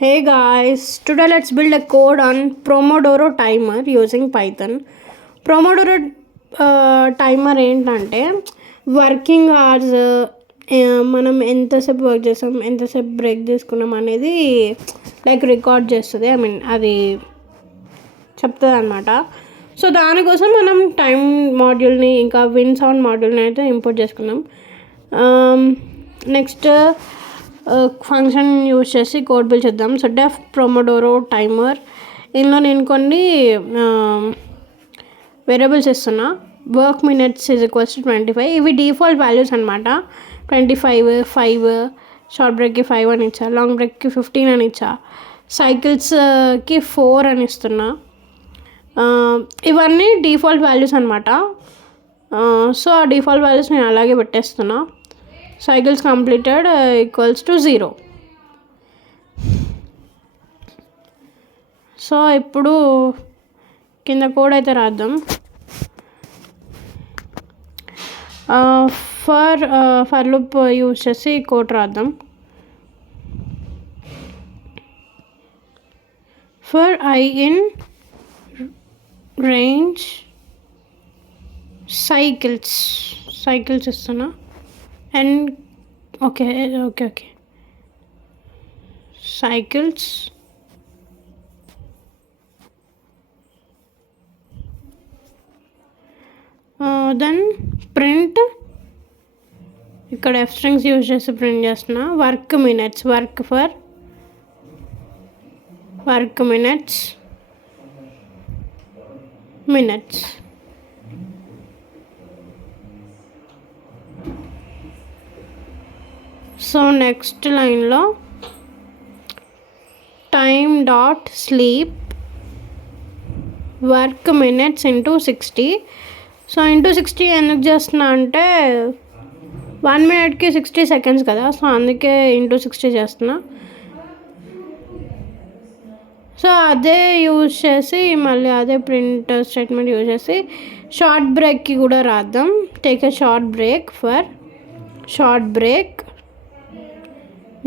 Hey guys, today let's build a code on Pomodoro timer using Python. Pomodoro timer ఏంటంటే working hours మనం ఎంతసేపు వర్క్ చేస్తాం ఎంతసేపు బ్రేక్ తీసుకున్నాం అనేది లైక్ రికార్డ్ చేస్తుంది. అది చెప్తుంది అనమాట. సో దానికోసం మనం టైం మాడ్యూల్ని ఇంకా విన్ సౌండ్ మాడ్యూల్ని అయితే ఇంపోర్ట్ చేసుకున్నాం. నెక్స్ట్ ఫంక్షన్ యూజ్ చేసి కోడ్ బిల్డ్ చేద్దాం. సో డెఫ్ ప్రొమోడోరో టైమర్, ఇందులో నేను కొన్ని వేరియబుల్స్ ఇస్తున్నా. Work minutes is equals to 25. ఇవి డిఫాల్ట్ వాల్యూస్ అనమాట. 25, 5, షార్ట్ బ్రేక్కి 5 అని ఇచ్చా, లాంగ్ బ్రేక్కి 15 అని ఇచ్చా, సైకిల్స్కి 4 అని ఇస్తున్నా. ఇవన్నీ డిఫాల్ట్ వాల్యూస్ అనమాట. సో ఆ డిఫాల్ట్ వాల్యూస్ నేను అలాగే పెట్టేస్తున్నా. Cycles completed equals to 0. So ఇప్పుడు కింద కోడ్ అయితే రాద్దాం. ఫర్ లూప్ యూజ్ చేసి కోడ్ రాద్దాం. For i in range cycles ఇస్తున్నా. And okay cycles then print, ఇక్కడ ఎఫ్ స్ట్రింగ్స్ యూజ్ చేసి ప్రింట్ చేస్తున్నా. వర్క్ మినిట్స్ సో నెక్స్ట్ లైన్లో time dot sleep work minutes into 60. So into 60 ఎందుకు చేస్తున్నా అంటే 1 minute 60 seconds కదా, సో అందుకే ఇంటూ 60 చేస్తున్నా. సో అదే యూజ్ చేసి మళ్ళీ అదే ప్రింట్ స్టేట్మెంట్ యూజ్ చేసి షార్ట్ బ్రేక్కి కూడా రాద్దాం. Take a short break for short break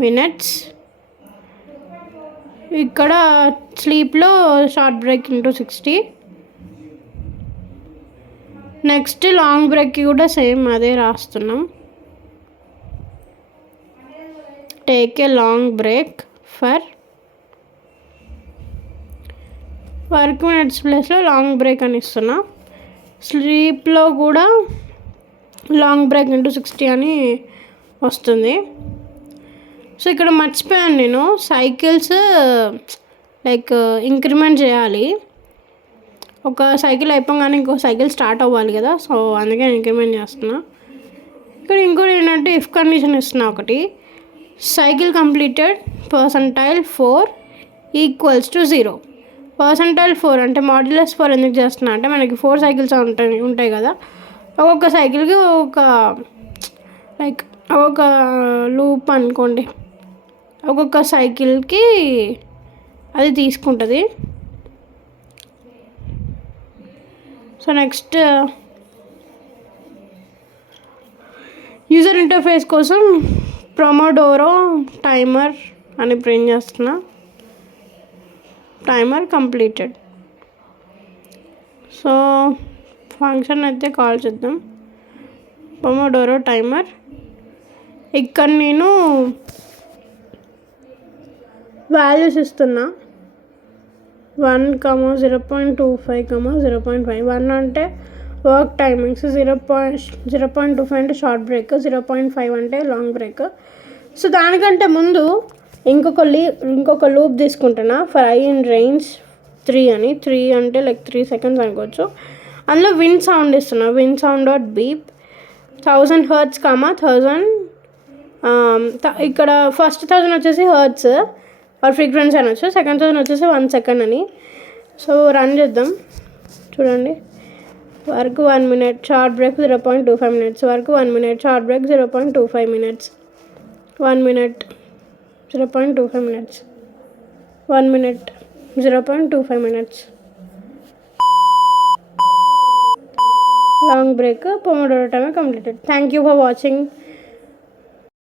minutes. ఇక్కడ స్లీప్లో short break into 60. Next long బ్రేక్కి కూడా సేమ్ అదే రాస్తున్నాం. Take a long break for work minutes ప్లేస్లో లాంగ్ బ్రేక్ అని ఇస్తున్నా. స్లీప్లో కూడా లాంగ్ బ్రేక్ ఇంటూ 60 అని వస్తుంది. సో ఇక్కడ మర్చిపోయాను నేను, సైకిల్స్ లైక్ ఇంక్రిమెంట్ చేయాలి. ఒక సైకిల్ అయిపోగానే ఇంకో సైకిల్ స్టార్ట్ అవ్వాలి కదా, సో అందుకే ఇంక్రిమెంట్ చేస్తున్నా. ఇక్కడ ఇంకోటి ఏంటంటే ఇఫ్ కండిషన్ ఇస్తున్నా. ఒకటి సైకిల్ కంప్లీటెడ్ %4 ఈక్వల్స్ టు 0. %4 అంటే మాడ్యులస్ 4 ఎందుకు చేస్తున్నా అంటే మనకి 4 సైకిల్స్ ఉంటాయి కదా, ఒక్కొక్క సైకిల్కి ఒక్కొక్క లూప్ అనుకోండి, ఒక్కొక్క సైకిల్కి అది తీసుకుంటుంది. సో నెక్స్ట్ యూజర్ ఇంటర్ఫేస్ కోసం ప్రొమోడోరో టైమర్ అని ప్రింట్ చేస్తున్నా. Timer completed. సో ఫంక్షన్ అయితే కాల్ చేద్దాం. ప్రొమోడోరో టైమర్. ఇక్కడ నేను వాల్యూస్ ఇస్తున్నా. 1, 0.25, 0.5. 1 అంటే వర్క్ టైమింగ్స్, 0.25 అంటే షార్ట్ బ్రేక్, 0.5 అంటే లాంగ్ బ్రేక్. సో దానికంటే ముందు ఇంకొక లూప్ తీసుకుంటున్నా. ఫర్ ఐ ఇన్ రేంజ్ 3 అని. 3 అంటే లైక్ 3 seconds అనుకోవచ్చు. అందులో విన్ సౌండ్ ఇస్తున్నా. విన్ సౌండ్ డాట్ బీప్ 1000 Hz, 1000. ఇక్కడ ఫస్ట్ 1000 వచ్చేసి హర్ట్స్ ఆర్ ఫ్రీక్వెన్సీ అనొచ్చు, సెకండ్ 1000 వచ్చేసి 1 second అని. సో రన్ చేద్దాం. చూడండి, వర్క్ 1 minute, short break 0.25 minutes, work 1 minute, short break 0.25 minutes, 1 minute 0.25 minutes, 1 minute 0.25 minutes, long break. Pomodoro timer completed. Thank you for watching.